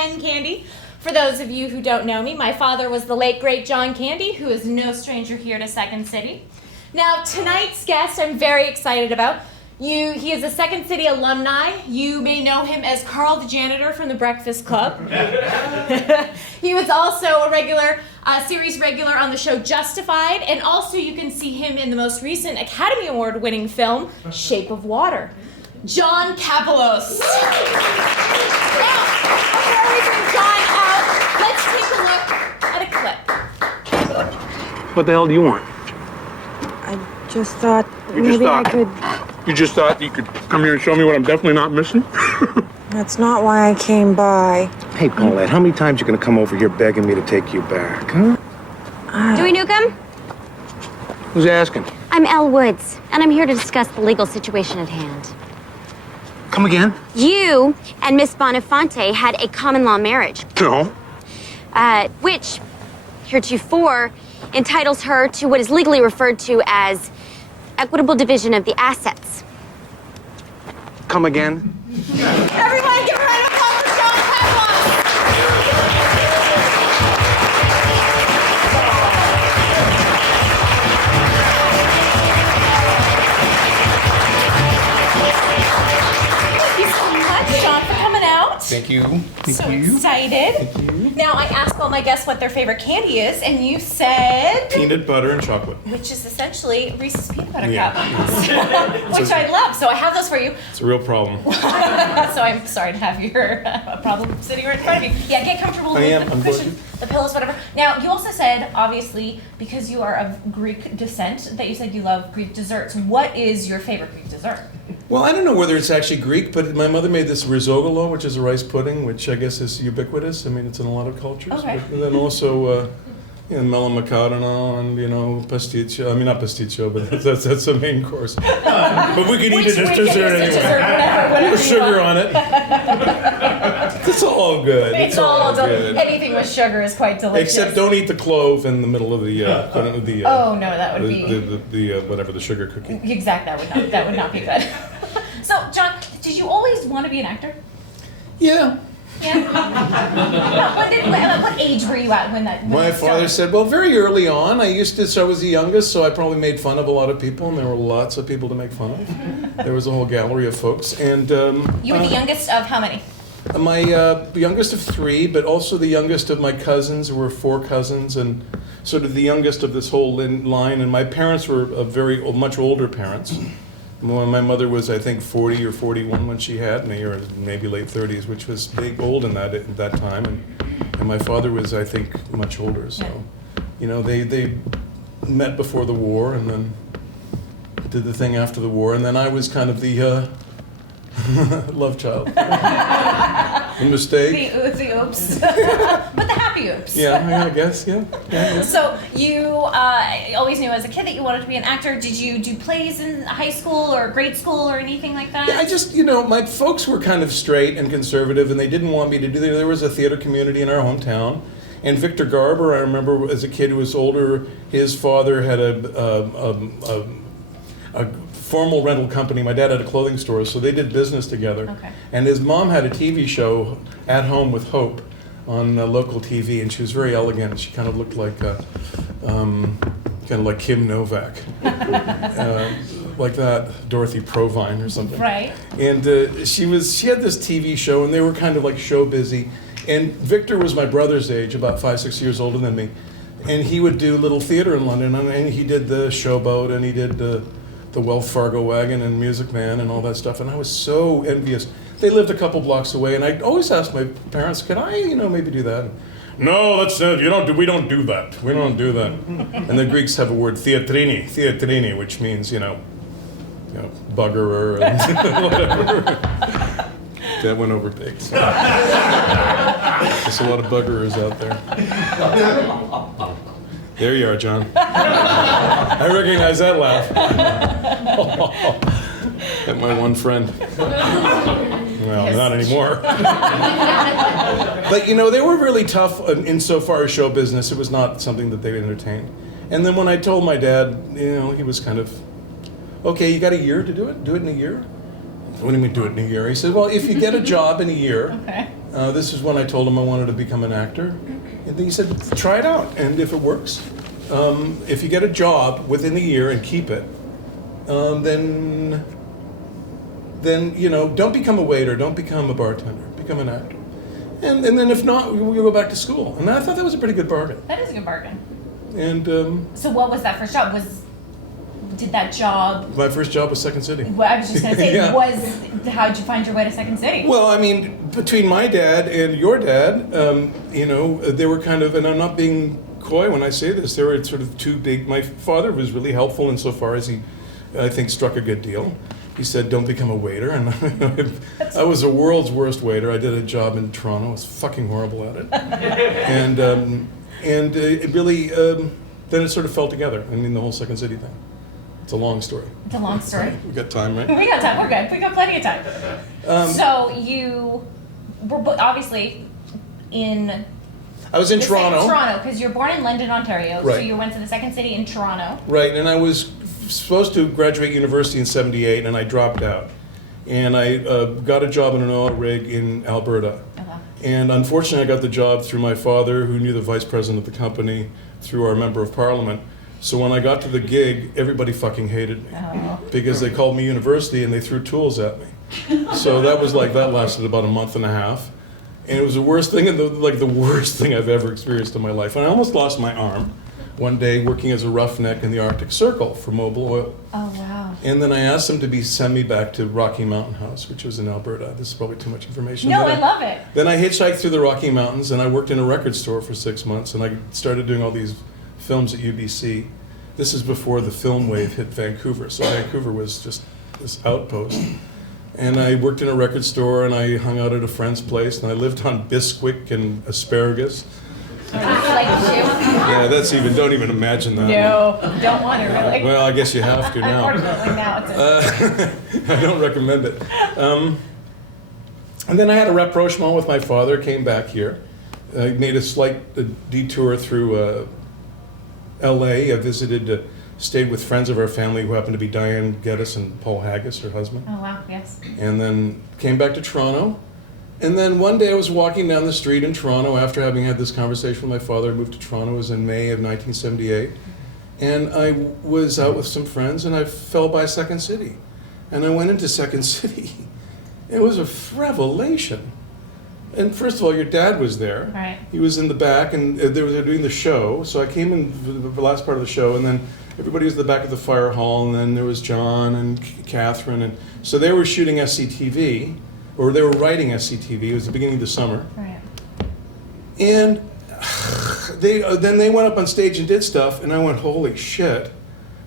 Jen Candy. For those of you who don't know me, my father was the late, great John Candy, who is no stranger here to Second City. Now, tonight's guest I'm very excited about. He is a Second City alumni. You may know him as Carl the janitor from The Breakfast Club. He was also a series regular on the show Justified, and also you can see him in the most recent Academy Award-winning film, Shape of Water. John Kapelos. Now, before we bring John out, let's take a look at a clip. What the hell do you want? I just thought maybe I could... You just thought you could come here and show me what I'm definitely not missing? That's not why I came by. Hey, Paulette, how many times you gonna come over here begging me to take you back, huh? Do we nuke him? Who's asking? I'm Elle Woods, and I'm here to discuss the legal situation at hand. Come again? You and Miss Boniface had a common law marriage. No. Which, heretofore, entitles her to what is legally referred to as equitable division of the assets. Come again? Everyone give a round of applause for John Kapelos. Thank you so much, John, for coming out. Thank you. Excited. Now, I asked all my guests what their favorite candy is, and you said... Peanut butter and chocolate. Which is essentially Reese's Peanut Butter Yeah. Cup. Which I love, so I have those for you. It's a real problem. So I'm sorry to have your problem sitting right in front of you. Yeah, get comfortable with the I'm cushion, the pillows, whatever. Now, you also said, obviously, because you are of Greek descent, that you said you love Greek desserts. What is your favorite Greek dessert? Well, I don't know whether it's actually Greek, but my mother made this risogalo, which is a rice pudding, which I guess is ubiquitous. I mean, it's in a lot of cultures. Okay. But, and then also, melon macaroni and, pasticcio. I mean, not pasticcio, but that's the main course. But we could eat it as dessert anyway. Whatever With sugar on it. It's all good. It's all good. Anything with sugar is quite delicious. Except don't eat the clove in the middle of the oh no, that would be whatever, the sugar cookie. Exactly, that would not be good. So, John, did you always want to be an actor? Yeah. Yeah. What age were you at when that? My father said, well, very early on. I was the youngest, so I probably made fun of a lot of people, and there were lots of people to make fun of. There was a whole gallery of folks, and you were the youngest of how many? My youngest of three, but also the youngest of my cousins. There were four cousins, and sort of the youngest of this whole line. And my parents were much older parents. My mother was, I think, 40 or 41 when she had me, or maybe late 30s, which was old in that time. And my father was, I think, much older. So, they met before the war, and then did the thing after the war. And then I was kind of the love child. A mistake. The oops. But the happy oops. Yeah, I guess, yeah. So you always knew as a kid that you wanted to be an actor. Did you do plays in high school or grade school or anything like that? Yeah, I just, my folks were kind of straight and conservative, and they didn't want me to do that. There was a theater community in our hometown. And Victor Garber, I remember as a kid who was older, his father had a formal rental company. My dad had a clothing store, so they did business together. Okay. And his mom had a TV show, At Home with Hope, on local TV, and she was very elegant. She kind of looked like Kim Novak, like that, Dorothy Provine or something. Right. And she had this TV show, and they were kind of like show busy. And Victor was my brother's age, about 5-6 years older than me, and he would do little theater in London, and he did the Showboat, and he did the Wells Fargo Wagon and Music Man and all that stuff, and I was so envious. They lived a couple blocks away, and I always asked my parents, "Can I, maybe do that?" No, that's we don't do that. We don't do that. And the Greeks have a word, theatrini, which means buggerer and whatever. That went over big. So. There's a lot of buggerers out there. There you are, John. I recognize that laugh. At my one friend. Well, not anymore. But they were really tough insofar as show business. It was not something that they entertained. And then when I told my dad, he was kind of, okay, you got a year to do it? Do it in a year? What do you mean do it in a year? He said, well, if you get a job in a year, okay, This is when I told him I wanted to become an actor. And he said, try it out, and if it works, if you get a job within a year and keep it, then don't become a waiter, don't become a bartender, become an actor. And then if not, we'll go back to school. And I thought that was a pretty good bargain. That is a good bargain. And So what was that first job? Did that job... my first job was Second City. Well, I was just going to say, Yeah. how'd you find your way to Second City? Well, I mean, between my dad and your dad, they were kind of, and I'm not being coy when I say this, they were sort of two big, my father was really helpful insofar as he, I think, struck a good deal. He said, don't become a waiter, and I was the world's worst waiter. I did a job in Toronto, I was fucking horrible at it. And it really, then it sort of fell together, I mean, the whole Second City thing. It's a long story. It's a long story. We got time, right? We got time. We're good. We got plenty of time. So you were obviously in... I was in Toronto. Toronto, because you're born in London, Ontario. Right. So you went to the Second City in Toronto. Right, and I was supposed to graduate university in '78, and I dropped out. And I got a job in an oil rig in Alberta. Okay. And unfortunately, I got the job through my father, who knew the vice president of the company, through our member of parliament. So when I got to the gig, everybody fucking hated me. Oh. Because they called me university and they threw tools at me. So that lasted about a month and a half. And it was the worst thing, the worst thing I've ever experienced in my life. And I almost lost my arm one day working as a roughneck in the Arctic Circle for Mobil Oil. Oh, wow. And then I asked them to send me back to Rocky Mountain House, which was in Alberta. This is probably too much information. No, I love it. Then I hitchhiked through the Rocky Mountains, and I worked in a record store for 6 months, and I started doing all these films at UBC. This is before the film wave hit Vancouver, so Vancouver was just this outpost. And I worked in a record store, and I hung out at a friend's place, and I lived on Bisquick and asparagus. Like you. Yeah, don't even imagine that. No, don't want to really. Well, I guess you have to now. Unfortunately, now it's I don't recommend it. And then I had a rapprochement with my father, came back here. I made a slight detour through LA. I stayed with friends of our family who happened to be Diane Geddes and Paul Haggis, her husband. Oh, wow, yes. And then came back to Toronto. And then one day I was walking down the street in Toronto after having had this conversation with my father. I moved to Toronto, it was in May of 1978. And I was out with some friends and I fell by Second City. And I went into Second City. It was a revelation. And first of all, your dad was there. Right. He was in the back, and they were doing the show. So I came in for the last part of the show, and then everybody was at the back of the fire hall, and then there was John and Catherine. And so they were shooting SCTV, or they were writing SCTV. It was the beginning of the summer. Right. And then they went up on stage and did stuff, and I went, holy shit,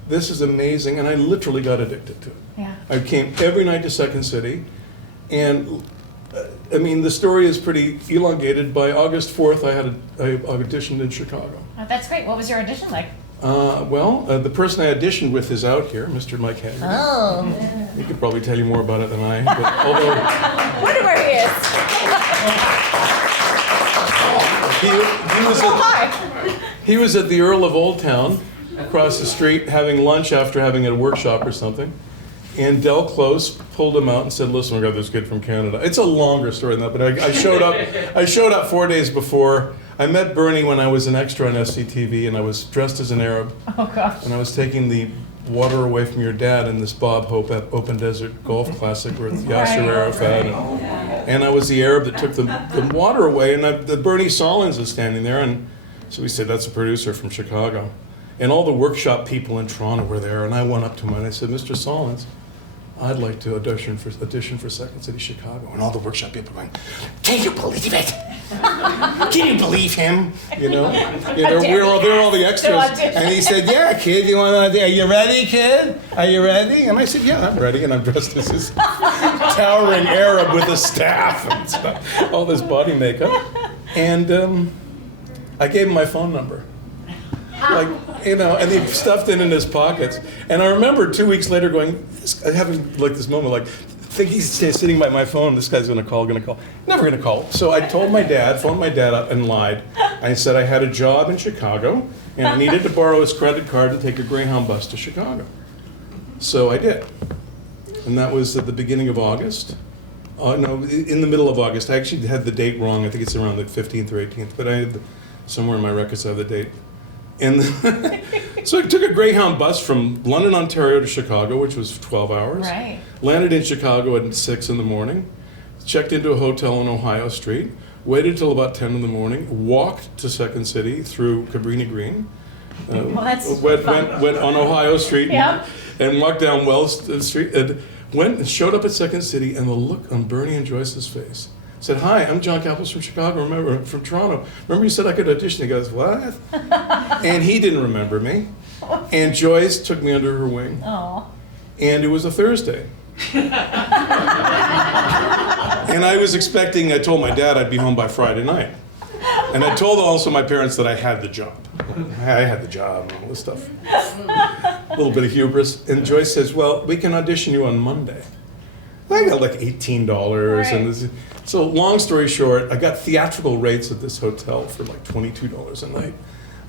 this is amazing. And I literally got addicted to it. Yeah. I came every night to Second City, and I mean, the story is pretty elongated. By August 4th, I auditioned in Chicago. Oh, that's great. What was your audition like? The person I auditioned with is out here, Mr. Mike Hager. Oh. He could probably tell you more about it than I, but although Wonder where he is. he was at the Earl of Old Town across the street having lunch after having a workshop or something. And Del Close pulled him out and said, listen, we got this kid from Canada. It's a longer story than that, but I showed up 4 days before. I met Bernie when I was an extra on SCTV, and I was dressed as an Arab. Oh, gosh. And I was taking the water away from your dad in this Bob Hope Open Desert Golf Classic with Yasser Arafat. And I was the Arab that took the water away, and the Bernie Solins was standing there, and so we said, that's a producer from Chicago. And all the workshop people in Toronto were there, and I went up to him and I said, Mr. Solins, I'd like to audition for Second City Chicago. And all the workshop people went, can you believe it? Can you believe him? You know? They're all the extras. And he said, yeah, kid, you want to, are you ready, kid? Are you ready? And I said, yeah, I'm ready. And I'm dressed as this towering Arab with a staff and stuff, all this body makeup. And I gave him my phone number. And he stuffed it in his pockets. And I remember 2 weeks later having this moment, think he's sitting by my phone, this guy's gonna call. Never gonna call. So I phoned my dad up and lied. I said I had a job in Chicago and I needed to borrow his credit card to take a Greyhound bus to Chicago. So I did. And that was at the beginning of August. No, in the middle of August. I actually had the date wrong. I think it's around the 15th or 18th, but I had somewhere in my records I have the date. And so I took a Greyhound bus from London, Ontario to Chicago, which was 12 hours. Right. Landed in Chicago at 6 in the morning, checked into a hotel on Ohio Street, waited till about 10 in the morning, walked to Second City through Cabrini Green, went on Ohio Street Yep. and walked down Wells Street, and went and showed up at Second City, and the look on Bernie and Joyce's face. Said, "Hi, I'm John Kapelos from Chicago, remember, from Toronto. Remember you said I could audition?" He goes, "What?" And he didn't remember me. And Joyce took me under her wing. Aw. And it was a Thursday. And I was expecting, I told my dad I'd be home by Friday night. And I told also my parents that I had the job. I had the job and all this stuff. A little bit of hubris. And Joyce says, "Well, we can audition you on Monday." I got like $18. Right. And this, so long story short, I got theatrical rates at this hotel for like $22 a night.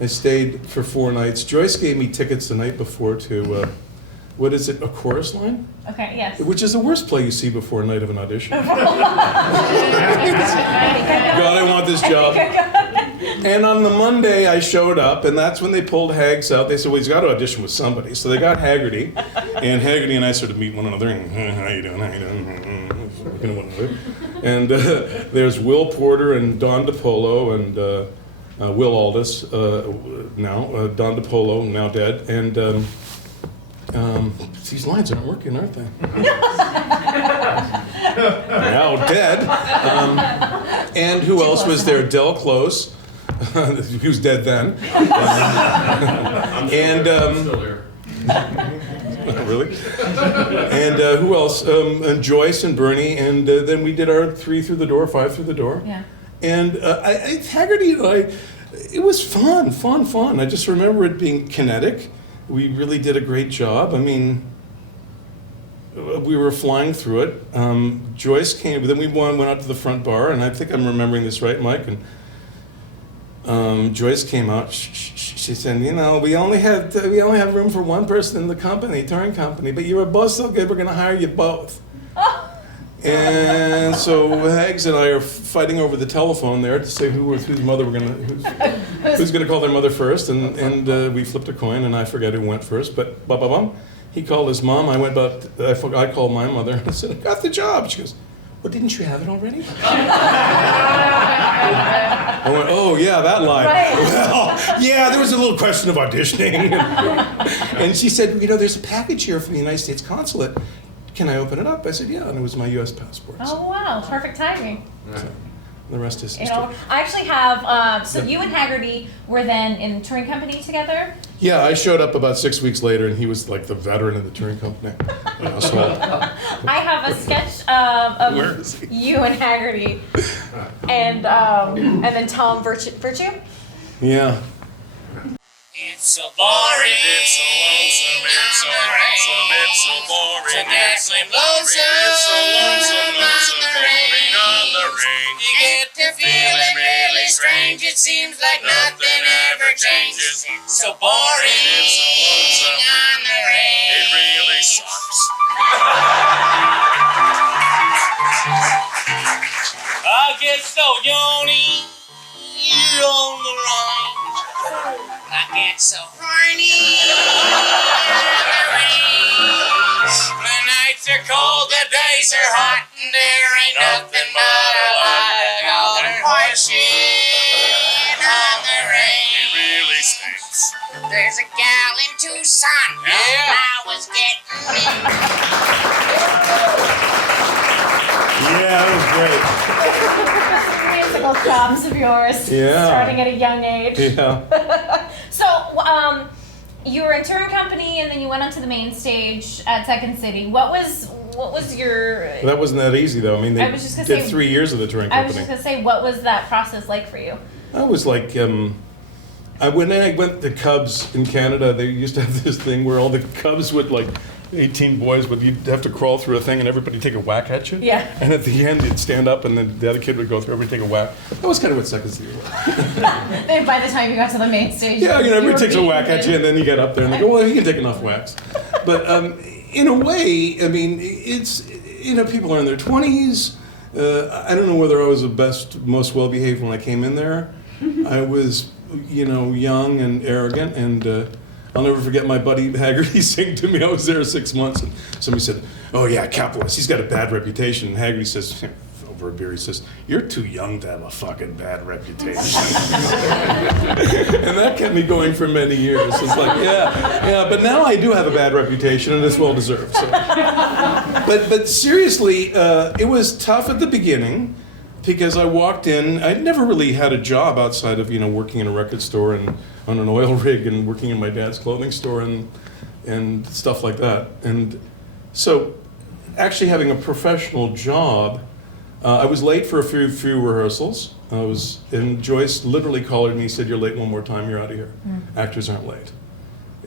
I stayed for 4 nights. Joyce gave me tickets the night before to, what is it, a chorus line? Okay, yes. Which is the worst play you see before a night of an audition. God, I want this job. And on the Monday, I showed up, and that's when they pulled Hags out. They said, "Well, he's got to audition with somebody." So they got Haggerty, and Haggerty and I sort of meet one another. And, "How you doing? How you doing?" And there's Will Porter and Don DiPolo and Will Aldis now. Don DiPolo, now dead. And these lines aren't working, aren't they? Now dead. And who else was there? Del Close. He was dead then. And really? And who else? And Joyce and Bernie. And then we did our 3 through the door, 5 through the door. Yeah. And Haggerty and I, it was fun. I just remember it being kinetic. We really did a great job. I mean, we were flying through it. Joyce came, but then we went out to the front bar, and I think I'm remembering this right, Mike. And Joyce came out. She said, "You know, we only have room for one person in the company, touring company. But you're both so good, we're going to hire you both." And so Hags and I are fighting over the telephone there to say whose mother who's going to call their mother first, and we flipped a coin, and I forget who went first, but he called his mom. I called my mother. I said, "I got the job." She goes, "Well, didn't you have it already?" I went, "Oh yeah, that line." Right. Well, yeah, there was a little question of auditioning. And she said, "You know, there's a package here from the United States Consulate. Can I open it up?" I said, "Yeah," and it was my U.S. passport. Oh, wow. Perfect timing. So, the rest is You history. know, I actually have, so you and Haggerty were then in touring company together? Yeah, I showed up about 6 weeks later, and he was like the veteran of the touring company. You know, so, I have a sketch Where of is he? you and Haggerty and then Tom Virtue. yeah. It's so boring, it's so lonesome, it's so lonesome, it's so boring, so ghastly lonesome, it's so lonesome, boring on the range. You get to feeling really strange, it seems like nothing ever changes. It's so boring, it's so lonesome on the range. It really sucks. I get so yawny on the range. I get so horny on the range. The nights are cold, the days are hot, and there ain't nothing but a lot of golden horseshit on the range. It really stinks. There's a gal in Tucson, yeah. I was getting Yeah, that was great. Musical chops of yours, Yeah. starting at a young age. Yeah. So, you were in touring company, and then you went onto the main stage at Second City. What was your? That wasn't that easy, though. I mean, I they was just gonna did say- 3 years of the touring I was company. just gonna say, what was that process like for you? I was like, when I went to Cubs in Canada, they used to have this thing where all the Cubs would, like, 18 boys, but you'd have to crawl through a thing and everybody take a whack at you. Yeah. And at the end, you'd stand up and then the other kid would go through, everybody take a whack. That was kind of what Second City was. Then by the time you got to the main stage, Yeah, you know, everybody were takes a whack at you beaten. and then you get up there and they go, well, you can take enough whacks. But in a way, I mean, it's, you know, people are in their 20s. I don't know whether I was the best, most well-behaved when I came in there. I was, you know, young and arrogant, and I'll never forget my buddy Haggerty saying to me, I was there 6 months, and somebody said, oh yeah, Kapelos, he's got a bad reputation. And Haggerty says, over a beer, he says, you're too young to have a fucking bad reputation. And that kept me going for many years. It's like, yeah, but now I do have a bad reputation, and it's well-deserved. So. But seriously, it was tough at the beginning, because I walked in, I'd never really had a job outside of, you know, working in a record store and on an oil rig and working in my dad's clothing store and stuff like that. And so actually having a professional job, I was late for a few rehearsals. And Joyce literally collared me and said, you're late one more time, you're out of here. Actors aren't late.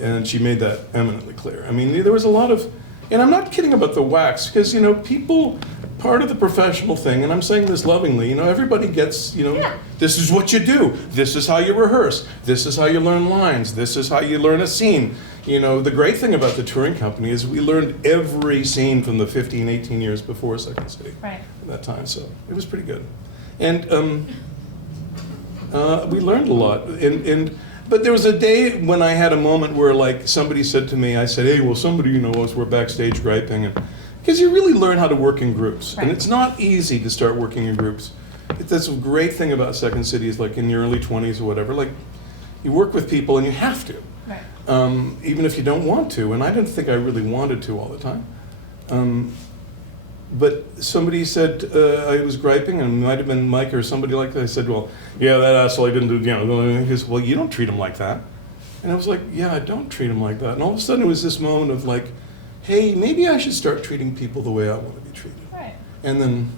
And she made that eminently clear. I mean, there was a lot of, and I'm not kidding about the wax, because, you know, people, part of the professional thing, and I'm saying this lovingly, you know, everybody gets, you know, this is what you do. This is how you rehearse. This is how you learn lines. This is how you learn a scene. You know, the great thing about the touring company is we learned every scene from the 15, 18 years before Second City. Right. At that time, so it was pretty good. And we learned a lot. But there was a day when I had a moment where, like, somebody said to me, I said, hey, well, somebody, you know, us, we're backstage griping. And because you really learn how to work in groups. Right. And it's not easy to start working in groups. That's a great thing about Second City is, like, in your early 20s or whatever, like, you work with people and you have to. Right. Even if you don't want to. And I didn't think I really wanted to all the time. But somebody said I was griping, and it might have been Mike or somebody like that. I said, well, yeah, that asshole, I didn't do, you know. He goes, well, you don't treat him like that. And I was like, yeah, I don't treat him like that. And all of a sudden it was this moment of like, hey, maybe I should start treating people the way I want to be treated. Right. And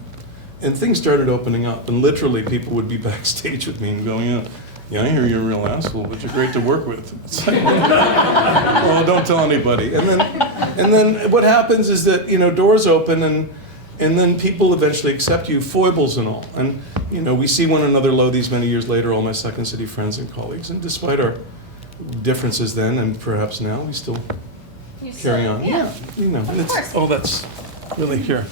things started opening up, and literally people would be backstage with me and going, yeah, I hear you're a real asshole, but you're great to work with. It's like, well, don't tell anybody. And then what happens is that, you know, doors open, and then people eventually accept you, foibles and all. And, you know, we see one another low these many years later, all my Second City friends and colleagues, and despite our differences then, and perhaps now, we still carry on. Yeah. You know, Of course. oh, that's really here.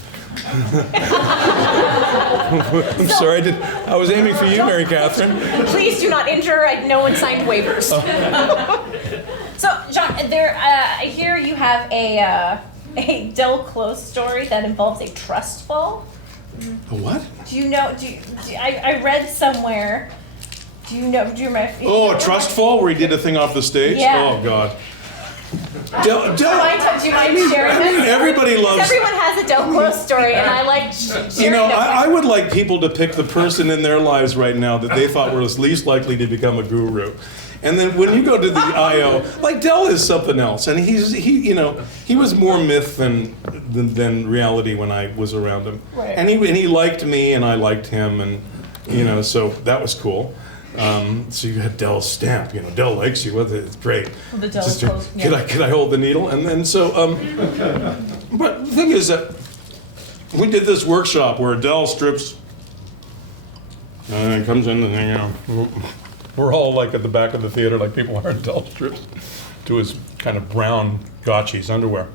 I'm sorry, I was aiming for you, Mary Catherine. Please do not enter. No one signed waivers. So, John, I hear you have a Del Close story that involves a trust fall. A what? Do you know? I read somewhere. Do you remember? Oh, a trust fall where he did a thing off the stage? Yeah. Oh, God. Do you mind sharing this? Everybody loves... Everyone has a Del Close story, and I like sharing You know, them. I would like people to pick the person in their lives right now that they thought was least likely to become a guru. And then when you go to the I.O., like Del is something else, and he was more myth than reality when I was around him. Right. And he liked me, and I liked him, and you know, so that was cool. So you had Del's stamp, you know, Del likes you, it's great. Well, the Del Sister, Close, yeah. could I hold the needle? And then so, but the thing is that we did this workshop where Del strips, and then comes in, and then, you know, we're all like at the back of the theater, like people wearing Del strips to his kind of brown Gotchis underwear.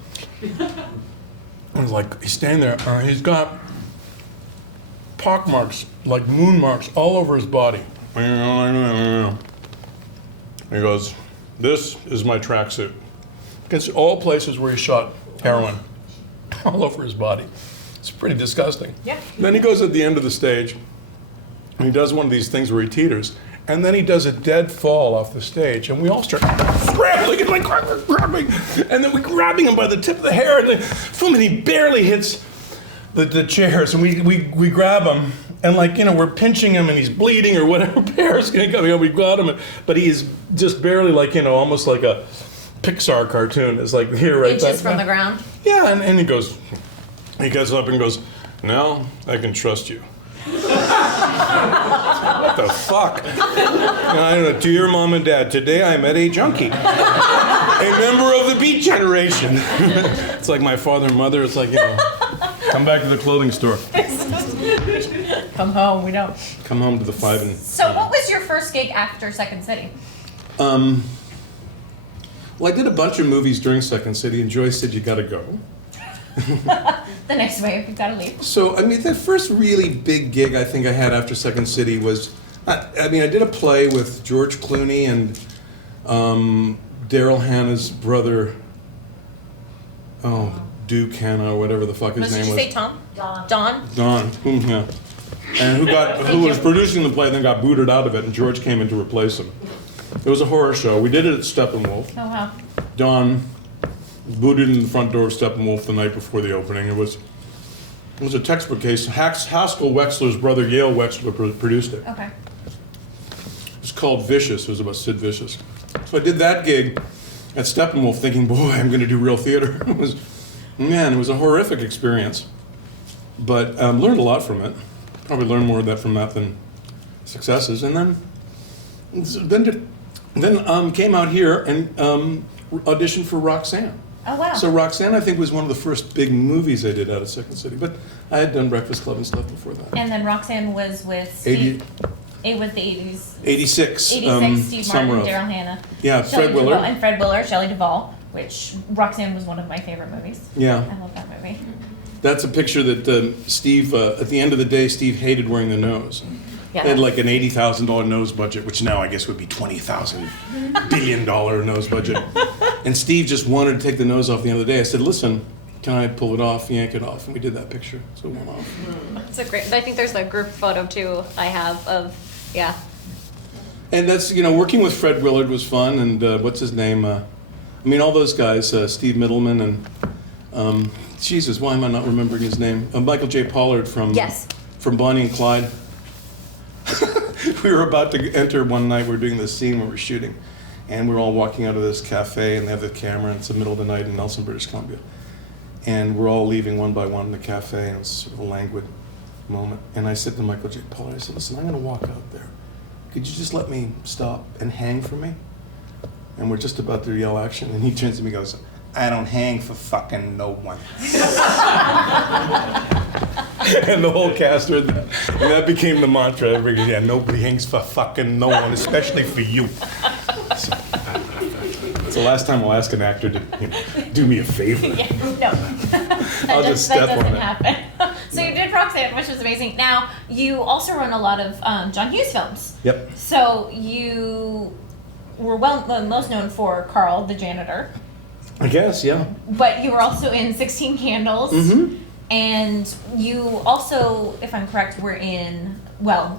And like, he's standing there, he's got pock marks, like moon marks, all over his body. He goes, this is my tracksuit. It's all places where he shot heroin, all over his body. It's pretty disgusting. Yep. Then he goes at the end of the stage, and he does one of these things where he teeters, and then he does a dead fall off the stage, and we all start scrambling and like grabbing, and then we're grabbing him by the tip of the hair, and he barely hits the chairs, and we grab him. And like, you know, we're pinching him and he's bleeding or whatever, hair's gonna come, you know, we got him, but he's just barely like, you know, almost like a Pixar cartoon. It's like here, right Inches back. from the ground. Yeah, and he gets up and goes, now I can trust you. What the fuck? And I don't know, dear mom and dad, today I met a junkie. A member of the Beat Generation. It's like my father and mother, it's like, you know, come back to the clothing store. Come home, we don't. Come home to the 5 and... So what was your first gig after Second City? Well, I did a bunch of movies during Second City, and Joyce said, you gotta go. The next way, you've got to leave. So, I mean, the first really big gig I think I had after Second City was, I did a play with George Clooney and Daryl Hannah's brother, Duke Hannah, or whatever the fuck his name was. Did you say Tom? Don? Don, yeah. And who was producing the play, then got booted out of it, and George came in to replace him. It was a horror show. We did it at Steppenwolf. Oh, wow. Don booted in the front door of Steppenwolf the night before the opening. It was a textbook case. Haskell Wexler's brother, Yale Wexler, produced it. Okay. It's called Vicious. It was about Sid Vicious. So I did that gig at Steppenwolf thinking, boy, I'm going to do real theater. It was a horrific experience. But learned a lot from it. Probably learned more from that than successes. And then came out here and auditioned for Roxanne. Oh, wow. So Roxanne, I think, was one of the first big movies I did out of Second City. But I had done Breakfast Club and stuff before that. And then Roxanne was with Steve. It was the 80s. 86. 86, Steve Summer Martin, of. Daryl Hannah. Yeah, Shelley Fred Willard. Duvall, and Fred Willard, Shelley Duvall, which Roxanne was one of my favorite movies. Yeah. I love that movie. That's a picture that Steve, at the end of the day, Steve hated wearing the nose. Yeah. They had like an $80,000 nose budget, which now I guess would be $20,000 billion nose budget. And Steve just wanted to take the nose off the end of the day. I said, listen, can I pull it off, yank it off? And we did that picture, so it went off. It's a great, I think there's a group photo too I have of, yeah. And that's, working with Fred Willard was fun, and what's his name? All those guys, Steve Middleman and, Jesus, why am I not remembering his name? Michael J. Pollard from Bonnie and Clyde. We were about to enter one night, we were doing this scene where we're shooting, and we're all walking out of this cafe, and they have the camera, and it's the middle of the night in Nelson, British Columbia. And we're all leaving one by one in the cafe, and it was sort of a languid moment. And I said to Michael J. Pollard, I said, listen, I'm gonna walk out there. Could you just let me stop and hang for me? And we're just about to yell action, and he turns to me and goes, I don't hang for fucking no one. And the whole cast heard that. And that became the mantra. Everybody, yeah, nobody hangs for fucking no one, especially for you. So, it's the last time I'll ask an actor to do me a favor. Yeah, no. I'll just step that on doesn't it. happen. So you did Roxanne, which was amazing. Now, you also run a lot of John Hughes films. Yep. So you were most known for Carl, the janitor. I guess, yeah. But you were also in 16 Candles. Mm-hmm. And you also, if I'm correct, were in, I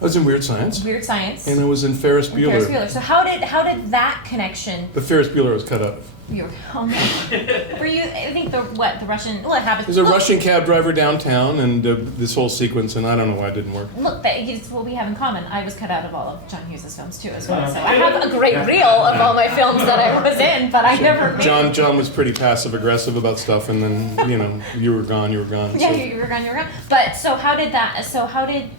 was in Weird Science. Weird Science. And I was in Ferris Bueller. Ferris Bueller. So how did that connection? But Ferris Bueller was cut out of. You were, oh man. Were you, I think the Russian, well, it happens. There's a Russian cab driver downtown, and this whole sequence, and I don't know why it didn't work. Look, it's what we have in common. I was cut out of all of John Hughes' films too, as well. So I have a great reel of all my films that I was in, but I never. John was pretty passive aggressive about stuff, and then you were gone. Yeah, So. you were gone. But so how did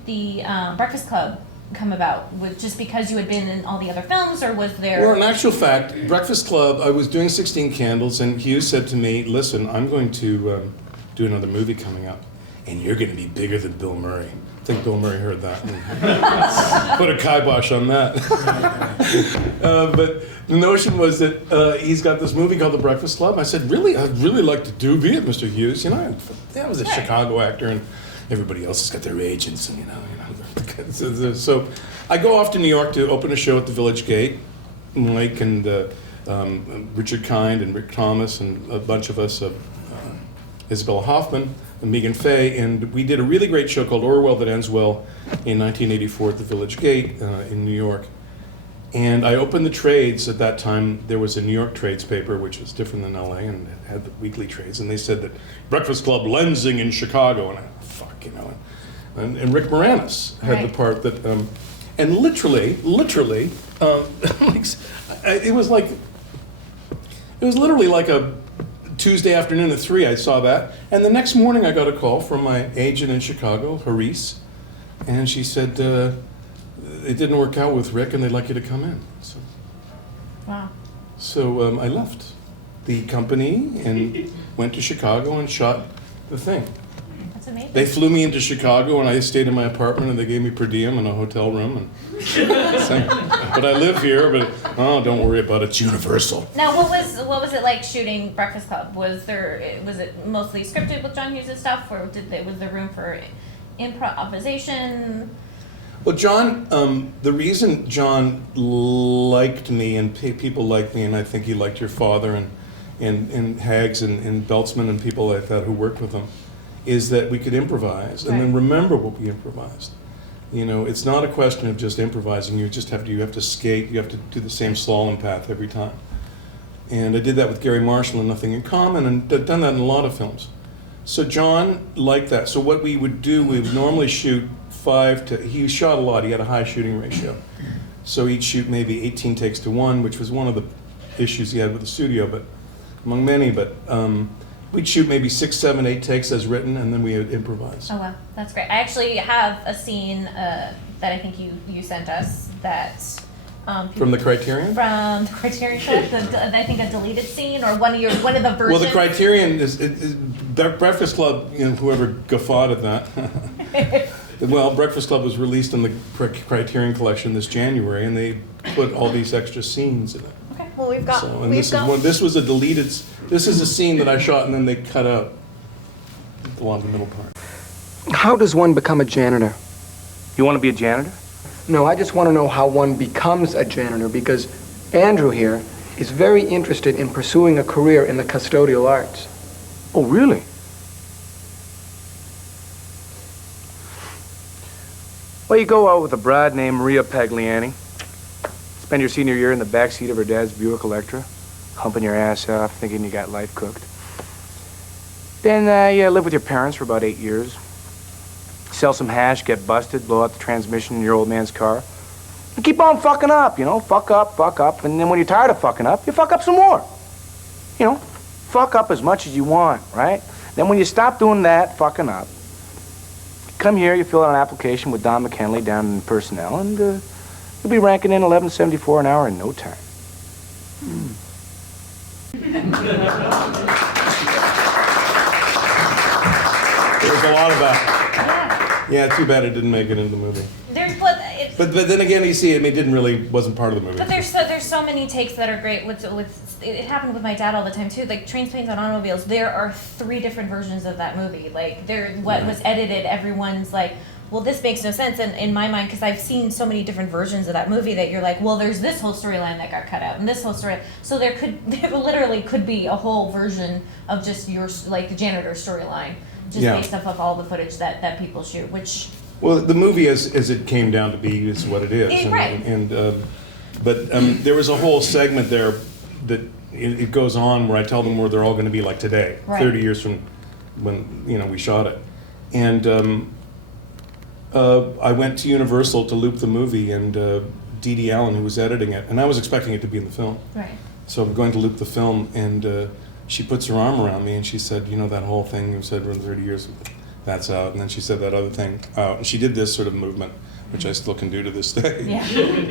the Breakfast Club come about? Was just because you had been in all the other films, or was there? Well, in actual fact, Breakfast Club, I was doing 16 Candles, and Hughes said to me, listen, I'm going to do another movie coming up, and you're going to be bigger than Bill Murray. I think Bill Murray heard that and put a kibosh on that. But the notion was that he's got this movie called The Breakfast Club. I said, really? I'd really like to do it, Mr. Hughes. I was a Chicago actor, and everybody else has got their agents, and So I go off to New York to open a show at the Village Gate. Mike and Richard Kind and Rick Thomas and a bunch of us, Isabella Hoffman and Megan Fay, and we did a really great show called Orwell That Ends Well in 1984 at the Village Gate in New York. And I opened the trades at that time. There was a New York trades paper, which was different than LA, and it had the weekly trades, and they said that Breakfast Club lensing in Chicago, and and Rick Moranis had the part that, and literally, it was literally like a Tuesday afternoon at 3, I saw that, and the next morning I got a call from my agent in Chicago, Haris, and she said, it didn't work out with Rick, and they'd like you to come in. So, Wow. So I left the company and went to Chicago and shot the thing. That's amazing. They flew me into Chicago, and I stayed in my apartment, and they gave me per diem and a hotel room. And but I live here, but don't worry about it. It's universal. Now, what was it like shooting Breakfast Club? Was it mostly scripted with John Hughes' stuff, or was there room for improvisation? Well, John, the reason John liked me and people liked me, and I think he liked your father and Hags and Beltzman and people like that who worked with him, is that we could improvise and then remember what we improvised. You know, it's not a question of just improvising. You have to skate. You have to do the same slalom path every time. And I did that with Gary Marshall and Nothing in Common, and I've done that in a lot of films. So John liked that. So what we would do, we would normally shoot he shot a lot. He had a high shooting ratio. So he'd shoot maybe 18 takes to 1, which was one of the issues he had with the studio, but among many. But we'd shoot maybe 6, 7, 8 takes as written, and then we would improvise. Oh wow, that's great. I actually have a scene that I think you sent us that from the Criterion? From the Criterion Clip, I think a deleted scene or one of the versions. Well, the Criterion is Breakfast Club. You know, whoever guffawed at that. Well, Breakfast Club was released in the Criterion Collection this January, and they put all these extra scenes in it. Okay. Well, we've got. This was a deleted. This is a scene that I shot, and then they cut out along the middle part. How does one become a janitor? You want to be a janitor? No, I just want to know how one becomes a janitor, because Andrew here is very interested in pursuing a career in the custodial arts. Oh, really? Well, you go out with a bride named Maria Pagliani, spend your senior year in the backseat of her dad's Buick Electra, humping your ass off, thinking you got life cooked. Then you live with your parents for about 8 years. Sell some hash, get busted, blow out the transmission in your old man's car. And keep on fucking up, you know, fuck up, and then when you're tired of fucking up, you fuck up some more. You know, fuck up as much as you want, right? Then when you stop doing that, fucking up, come here, you fill out an application with Don McKinley down in personnel, and you'll be ranking in $11.74 an hour in no time. There's a lot of that. Yeah, too bad it didn't make it into the movie. But then again, you see, it wasn't part of the movie. But there's so many takes that are great. It happened with my dad all the time too. Like Trains, Planes, and Automobiles. There are 3 different versions of that movie. Like what was edited, everyone's like, well, this makes no sense. And in my mind, because I've seen so many different versions of that movie, that you're like, well, there's this whole storyline that got cut out, and this whole story. So there literally could be a whole version of just your the janitor storyline, just based off of all the footage that people shoot, which. Well, the movie, as it came down to be, is what it is. Right. But there was a whole segment there that it goes on where I tell them where they're all going to be like today, 30 years from when we shot it. And I went to Universal to loop the movie, and Dee Dee Allen, who was editing it, and I was expecting it to be in the film. Right. So I'm going to loop the film, and she puts her arm around me, and she said, that whole thing you said we're in 30 years. That's out, and then she said that other thing out, and she did this sort of movement, which I still can do to this day. Yeah.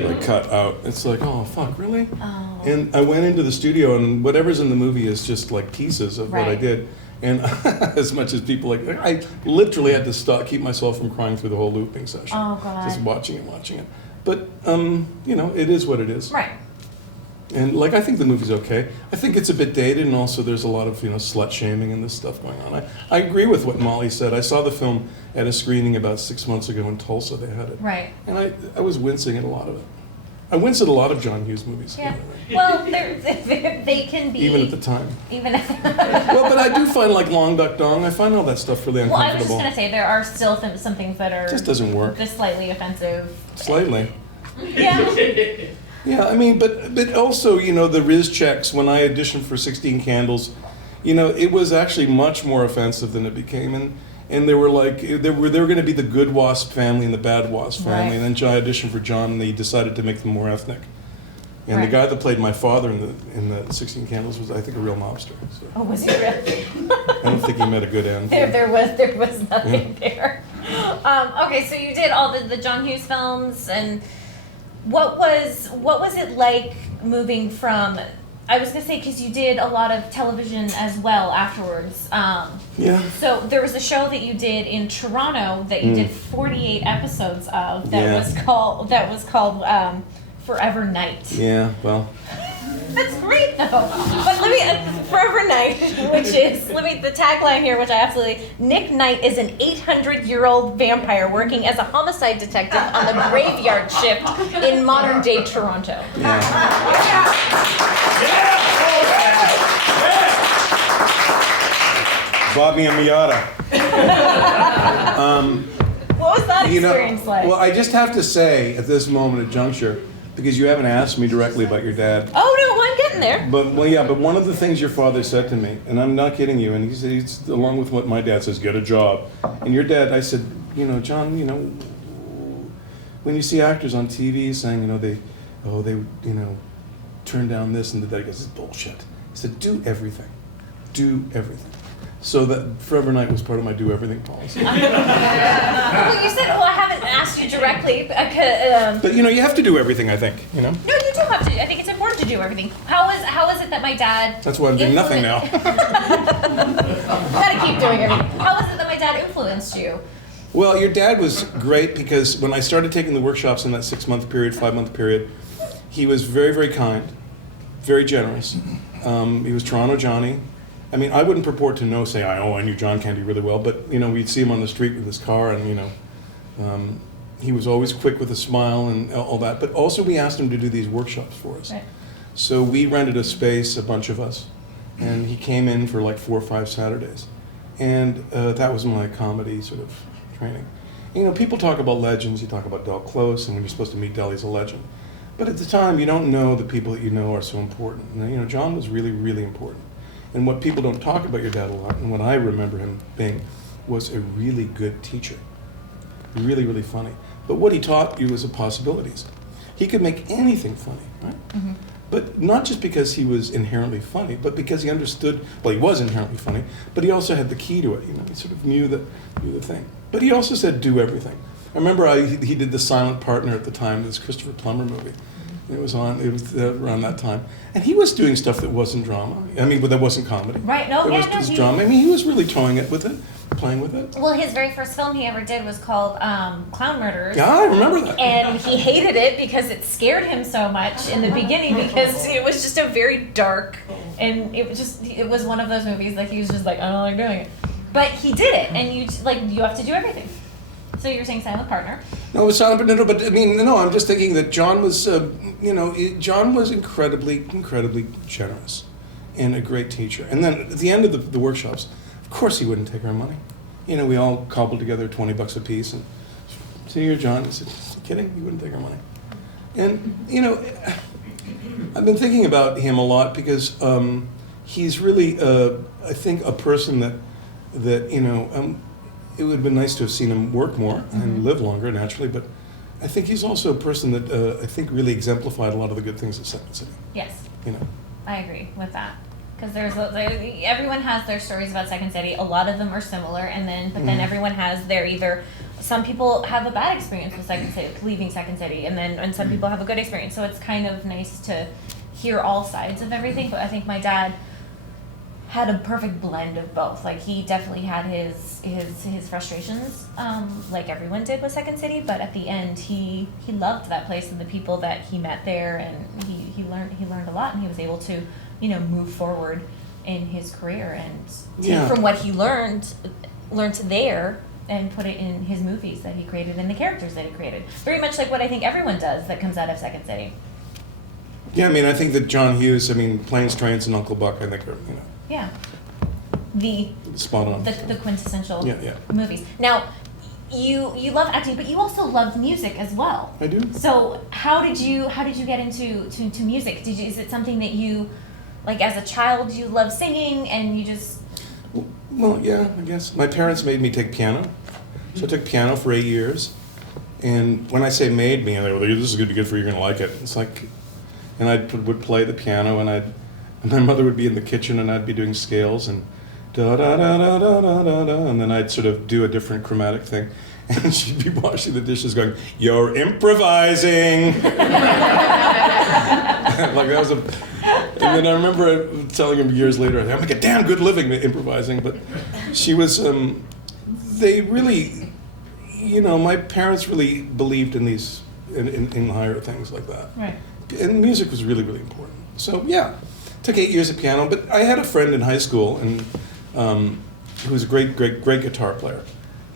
Like cut out. It's like, oh fuck, really? Oh. And I went into the studio, and whatever's in the movie is just like pieces of what I did. And as much as people I literally had to keep myself from crying through the whole looping session. Oh God. Just watching it. But it is what it is. Right. And I think the movie's okay. I think it's a bit dated, and also there's a lot of slut shaming and this stuff going on. I agree with what Molly said. I saw the film at a screening about 6 months ago in Tulsa. They had it, right? And I was wincing at a lot of it. I wince at a lot of John Hughes movies. Yeah. Well, they can be even at the time. Even. Well, but I do find Long Duck Dong. I find all that stuff really uncomfortable. Well, I was just gonna say there are still some things that are just doesn't work. Just slightly offensive. Slightly. Yeah. Yeah, I mean, but also, the Riz checks, when I auditioned for 16 Candles, it was actually much more offensive than it became. And they were they were going to be the good Wasp family and the bad Wasp family. Right. And then I auditioned for John, and they decided to make them more ethnic. And the guy that played my father in the 16 Candles was, I think, a real mobster. So. Oh, was he really? I don't think he met a good end. There was nothing there. Okay, so you did all the John Hughes films, and what was it like moving from I was gonna say, because you did a lot of television as well afterwards. Yeah. So there was a show that you did in Toronto that you did 48 episodes of that was called Forever Night. Yeah, well. That's great though. But let me Forever Night, which is the tagline here, which I absolutely. Nick Knight is an 800-year-old vampire working as a homicide detective on the graveyard shift in modern day Toronto. Bobby and Miata. What was that experience like? Well, I just have to say at this moment at juncture, because you haven't asked me directly about your dad. Oh no, I'm getting there. But one of the things your father said to me, and I'm not kidding you, and he said, he's along with what my dad says, get a job. And your dad, I said, John, when you see actors on TV saying, they turn down this and that, he goes, it's bullshit. He said, do everything. Do everything. So that Forever Night was part of my do everything policy. Well, you said, I haven't asked you directly. But you have to do everything, I think. No, you do have to. I think it's important to do everything. How is it that my dad? That's why I'm doing nothing now. Gotta keep doing everything. How is it that my dad influenced you? Well, your dad was great because when I started taking the workshops in that 6-month period, 5-month period, he was very, very kind, very generous. He was Toronto Johnny. I mean, I wouldn't purport to say I knew John Candy really well, but we'd see him on the street with his car, and he was always quick with a smile and all that. But also, we asked him to do these workshops for us. Right. So we rented a space, a bunch of us, and he came in for like 4 or 5 Saturdays, and that was my comedy sort of training. People talk about legends. You talk about Del Close, and when you're supposed to meet Del, he's a legend. But at the time, you don't know the people that you know are so important. And, John was really, really important. And what people don't talk about your dad a lot, and what I remember him being, was a really good teacher. Really, really funny. But what he taught you was the possibilities. He could make anything funny, right? Mm-hmm. But not just because he was inherently funny, but because he understood, well, he was inherently funny, but he also had the key to it. He sort of knew the thing. But he also said, do everything. I remember he did The Silent Partner at the time, this Christopher Plummer movie. It was around that time. And he was doing stuff that wasn't drama. I mean, that wasn't comedy. Right, It was drama. I mean, he was really toying it with it, playing with it. Well, his very first film he ever did was called Clown Murders. Yeah, I remember that. And he hated it because it scared him so much in the beginning because it was just a very dark, and it was one of those movies he was just like, I don't like doing it. But he did it, and you have to do everything. So you're saying Silent Partner? No, it was Silent Partner, but I mean, no, I'm just thinking that John was, John was incredibly, incredibly generous and a great teacher. And then at the end of the workshops, of course he wouldn't take our money. We all cobbled together $20 a piece and, see here, John. I said, kidding? He wouldn't take our money. And, I've been thinking about him a lot because he's really, I think, a person that it would have been nice to have seen him work more and live longer, naturally, but I think he's also a person that I think really exemplified a lot of the good things at Second City. Yes. I agree with that. Because everyone has their stories about Second City. A lot of them are similar, but then everyone has some people have a bad experience with Second City, leaving Second City, and some people have a good experience. So it's kind of nice to hear all sides of everything. But I think my dad had a perfect blend of both. He definitely had his frustrations, like everyone did with Second City, but at the end he loved that place and the people that he met there, and he learned a lot, and he was able to move forward in his career and take from what he learned there and put it in his movies that he created and the characters that he created. Very much like what I think everyone does that comes out of Second City. Yeah, I mean, I think that John Hughes, Planes, Trains, and Uncle Buck, I think are, Yeah. The spot on. The quintessential yeah. movies. Now, you love acting, but you also love music as well. I do. So how did you get into music? Is it something that you, as a child, you love singing and you just? Well, yeah, I guess. My parents made me take piano. So I took piano for 8 years. And when I say made me, they were like, this is going to be good for you, you're going to like it. It's like, and I would play the piano, and my mother would be in the kitchen, and I'd be doing scales, and da-da-da-da-da-da-da, and then I'd sort of do a different chromatic thing. And she'd be washing the dishes going, you're improvising. That was then I remember telling him years later, I make a damn good living improvising, but she was, they really, my parents really believed in these, in higher things like that. Right. And music was really, really important. So yeah, took 8 years of piano, but I had a friend in high school and who was a great guitar player.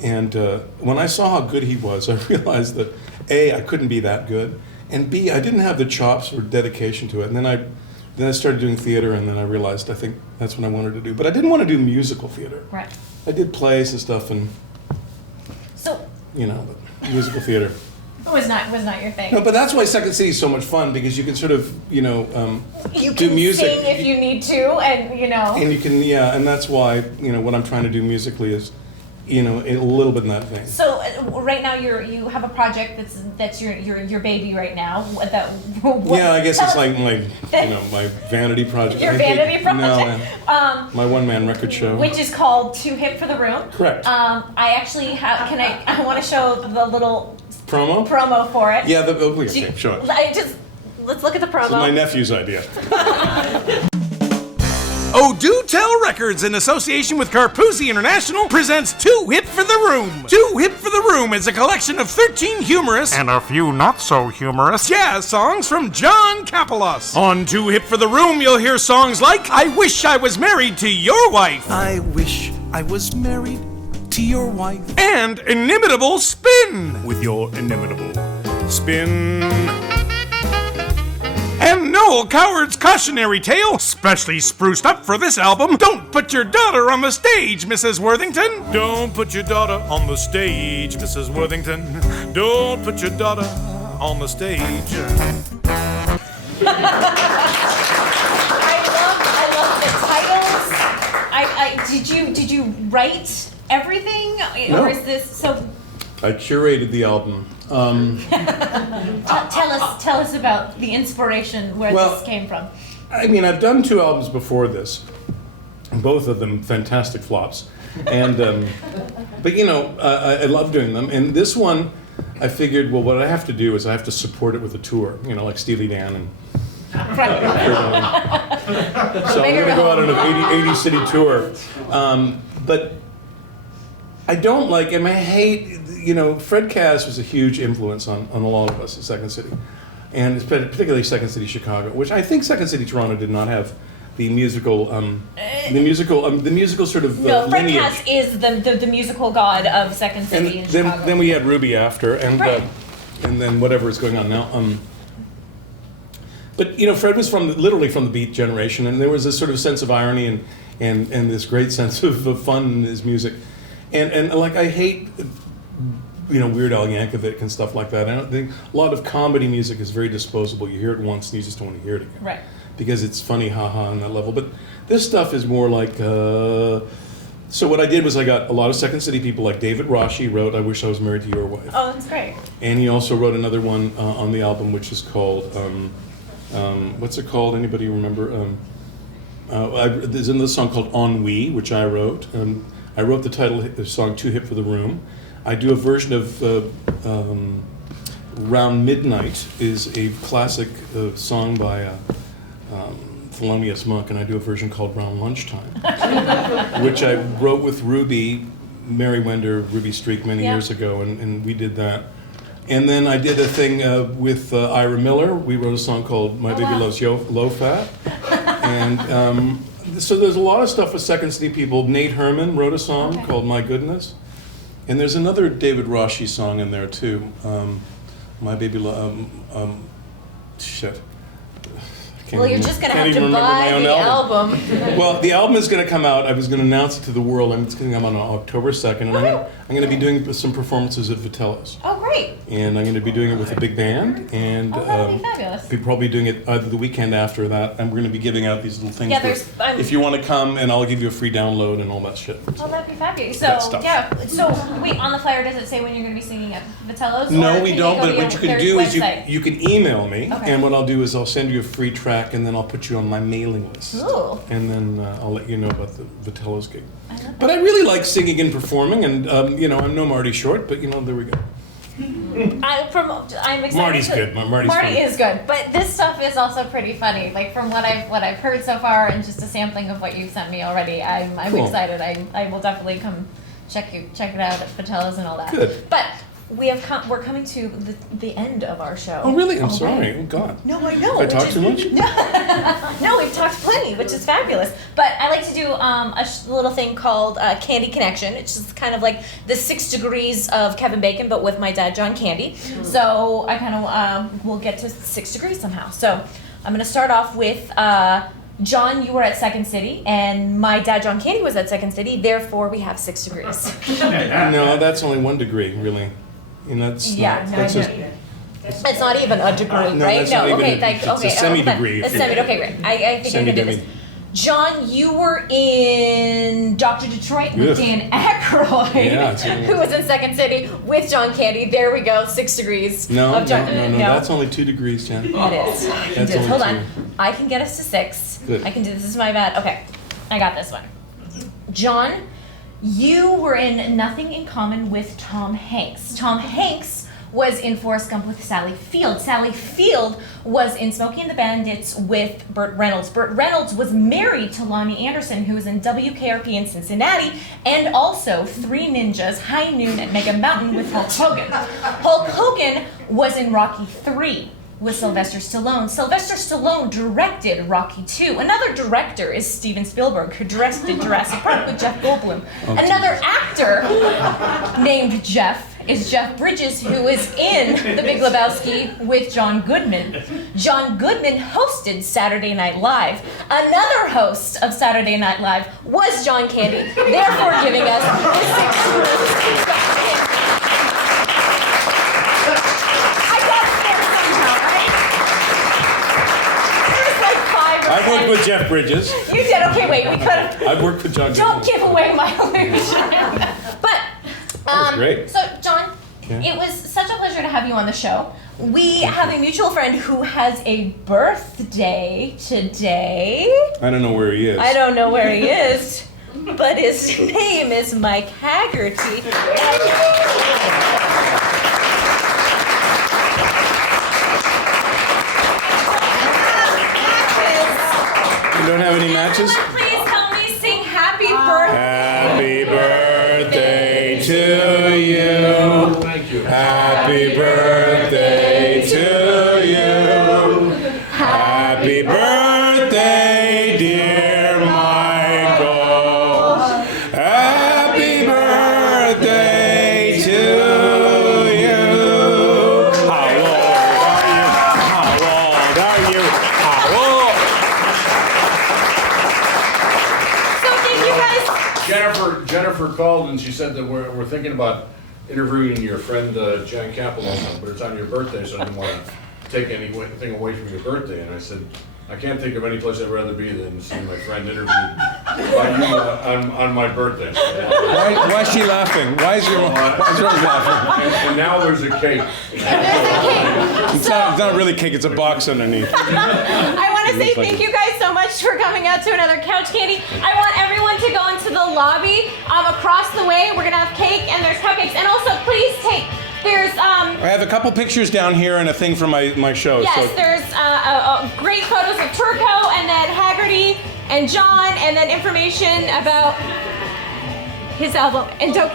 And when I saw how good he was, I realized that A, I couldn't be that good, and B, I didn't have the chops or dedication to it. And then I started doing theater, and then I realized I think that's what I wanted to do. But I didn't want to do musical theater. Right. I did plays and stuff, and So. But musical theater. Was not your thing. No, but that's why Second City is so much fun, because you can sort of, You do can music. sing if you need to, and And you can, and that's why, what I'm trying to do musically is, a little bit in that vein. So right now you have a project that's your baby right now. Yeah, I guess it's like my vanity project. Your vanity project. No, my one-man record show. Which is called Too Hip for the Room. Correct. I actually have. I want to show the little promo for it. Yeah, okay, sure. Let's look at the promo. This is my nephew's idea. Oh, Do Tell Records, in association with Carpuzzi International, presents Too Hip for the Room. Too Hip for the Room is a collection of 13 humorous And a few not so humorous jazz songs from John Kapelos. On Too Hip for the Room, you'll hear songs like I Wish I Was Married to Your Wife. I wish I was married to your wife. And Inimitable Spin. with your inimitable spin. And Noel Coward's cautionary tale, specially spruced up for this album. Don't put your daughter on the stage, Mrs. Worthington. Don't put your daughter on the stage, Mrs. Worthington. Don't put your daughter on the stage. I love the titles. Did you write everything, No. or is this so? I curated the album. Tell us about the inspiration where this came from. I mean, I've done 2 albums before this, both of them fantastic flops, and but I love doing them. And this one, I figured, well, what I have to do is I have to support it with a tour, like Steely Dan and. So I'm going to go out on an 80 city tour, but I don't like, and I hate. Fred Cass was a huge influence on a lot of us at Second City, and particularly Second City Chicago, which I think Second City Toronto did not have the musical sort of No, Fred lineage. Cass is the musical god of Second City in Chicago. Then we had Ruby after, and Right. And then whatever is going on now. But Fred was literally from the Beat generation, and there was this sort of sense of irony and this great sense of fun in his music, and like I hate. Weird Al Yankovic and stuff like that. I don't think a lot of comedy music is very disposable. You hear it once and you just don't want to hear it again. Right. Because it's funny, haha, on that level. But this stuff is more like. So what I did was I got a lot of Second City people, like David Rashi wrote "I Wish I Was Married to Your Wife." Oh, that's great. And he also wrote another one on the album, which is called. What's it called? Anybody remember? There's another song called "Ennui," which I wrote. I wrote the title of the song "Too Hip for the Room." I do a version of "Round Midnight" is a classic song by Thelonious Monk, and I do a version called "Round Lunchtime," which I wrote with Ruby, Mary Wender, Ruby Streak many years ago, and we did that. And then I did a thing with Ira Miller. We wrote a song called "My Baby Loves Low Fat," and so there's a lot of stuff with Second City people. Nate Herman wrote a song called "My Goodness." And there's another David Rashi song in there too. My Baby shit. Well, you're just going to have to buy the album. Well, the album is going to come out. I was going to announce it to the world, and it's going to come out on October 2nd. And I'm going to be doing some performances at Vitello's. Oh, great. And I'm going to be doing it with a big band. And that'll be fabulous. We'll probably doing it either the weekend after that. And we're going to be giving out these little things. Yeah, if you want to come, and I'll give you a free download and all that shit. Oh, that'd be fabulous. That So, stuff. yeah. So, wait, on the flyer, does it say when you're going to be singing at Vitello's? No, or we can don't, they go but to what you can their do is website? you can email me, Okay. and what I'll do is I'll send you a free track, and then I'll put you on my mailing list. Ooh. And then I'll let you know about the Vitello's gig. But I really like singing and performing, and I'm no Marty Short, but there we go. I'm excited. Marty's good. Marty funny. Is good, but this stuff is also pretty funny. Like from what I've heard so far, and just a sampling of what you've sent me already, I'm Cool. excited. I will definitely come check it out at Patel's and all that. Good. But we're coming to the end of our show. Oh, really? I'm sorry. Oh, God. No, I know. I talked too much? No, we've talked plenty, which is fabulous. But I like to do a little thing called Candy Connection. It's just kind of like the 6 degrees of Kevin Bacon, but with my dad, John Candy. So I kind of will get to 6 degrees somehow. So I'm going to start off with John, you were at Second City, and my dad, John Candy, was at Second City. Therefore, we have 6 degrees. No, that's only 1 degree, really. And that's It's not even a degree, right? That's not even It's a semi-degree. Okay, great. I think I can do this. John, you were in Dr. Detroit with Dan Aykroyd, who was in Second City with John Candy. There we go, 6 degrees. No, that's only 2 degrees, Jen. It is. That's only Hold 2. on. I can get us to 6. Good. I can do this. This is my bad. Okay, I got this one. John, you were in Nothing in Common with Tom Hanks. Tom Hanks was in Forrest Gump with Sally Field. Sally Field was in Smokey and the Bandits with Burt Reynolds. Burt Reynolds was married to Lonnie Anderson, who was in WKRP in Cincinnati, and also 3 Ninjas, High Noon at Mega Mountain with Hulk Hogan. Hulk Hogan was in Rocky 3 with Sylvester Stallone. Sylvester Stallone directed Rocky 2. Another director is Steven Spielberg, who directed Jurassic Park with Jeff Goldblum. Another actor named Jeff is Jeff Bridges, who is in The Big Lebowski with John Goodman. John Goodman hosted Saturday Night Live. Another host of Saturday Night Live was John Candy, therefore giving us the 6 groups. I worked with Jeff Bridges. You did? Okay, wait, we could have... I've worked with John. Don't give away my illusion. But, that was great. So, John, it was such a pleasure to have you on the show. We have a mutual friend who has a birthday today. I don't know where he is. I don't know where he is, but his name is Mike Haggerty. You don't have any matches? Please help me sing Happy Birthday. Happy birthday to you. Thank you. Happy birthday to you. Happy birthday, dear Michael. Happy birthday to you. How old are you? How old? Jennifer called and she said that we're thinking about interviewing your friend Jen Kapelos, but it's on your birthday, so I didn't want to take anything away from your birthday. And I said, I can't think of any place I'd rather be than seeing my friend interviewed by you on my birthday. Why is she laughing? Why is Rose laughing? And now there's a cake. It's not really cake, it's a box underneath. I want to say thank you guys so much for coming out to another Couch Candy. I want everyone to go into the lobby across the way. We're going to have cake and there's cupcakes. And also, please take... I have a couple pictures down here and a thing from my show. Yes, so. there's great photos of Turco and then Haggerty and John and then information about his album. And don't